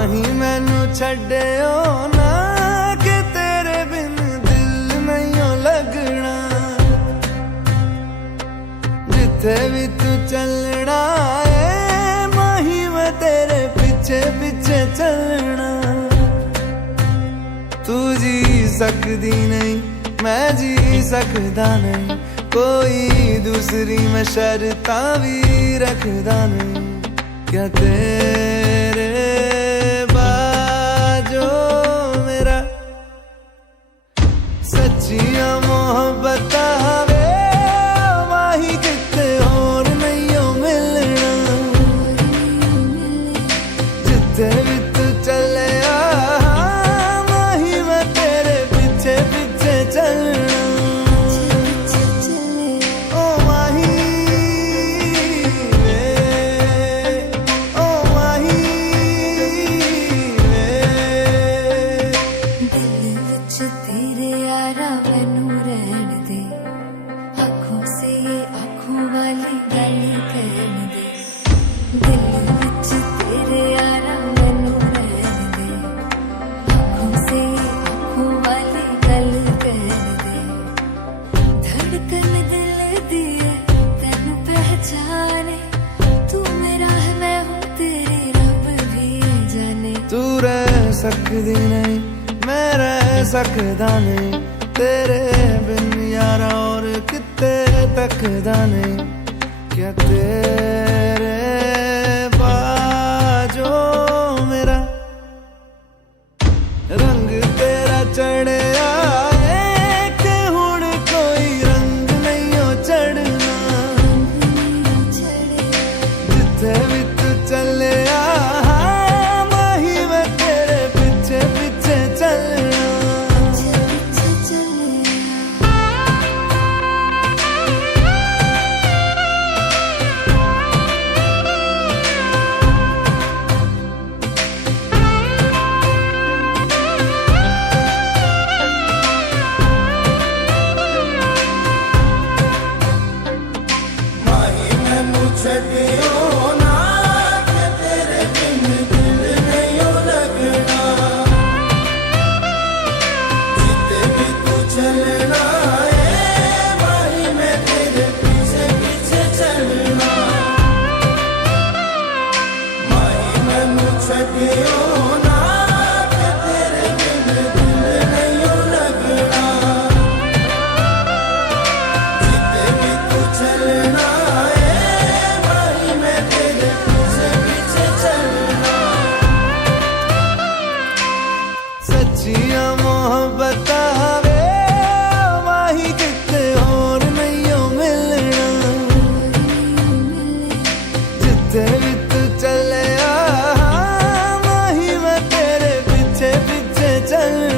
माही मैनू छड्डियो ना कि तेरे बिन दिल नहीं लगना। जिथे भी तू चलना है माही मैं तेरे पीछे पीछे चलना। तू जी सकदी नहीं मैं जी सकदा नहीं, कोई दूसरी मैं शर्तां भी रखदा नहीं। क्या तेरे बाजो मेरा सच्चियां मोहब्बत वे माही किते और नहीं हो मिलना। जिथे भी तू चले माही मैं तेरे पीछे पीछे चलना। तू रह सकदी नहीं मैं रह सकदा नहीं, तेरे बिन यारा और किते तकदा नहीं। क्या तेरे बाजो मेरा रंग तेरा चढ़िया कि हुण कोई रंग नहीं हो चढ़ना। जिथे भी तू चले सच्चियां मोहब्बत वे माही किते और नहीं हो मिलना। जिथे भी तू चले माही मैं तेरे पीछे पीछे चल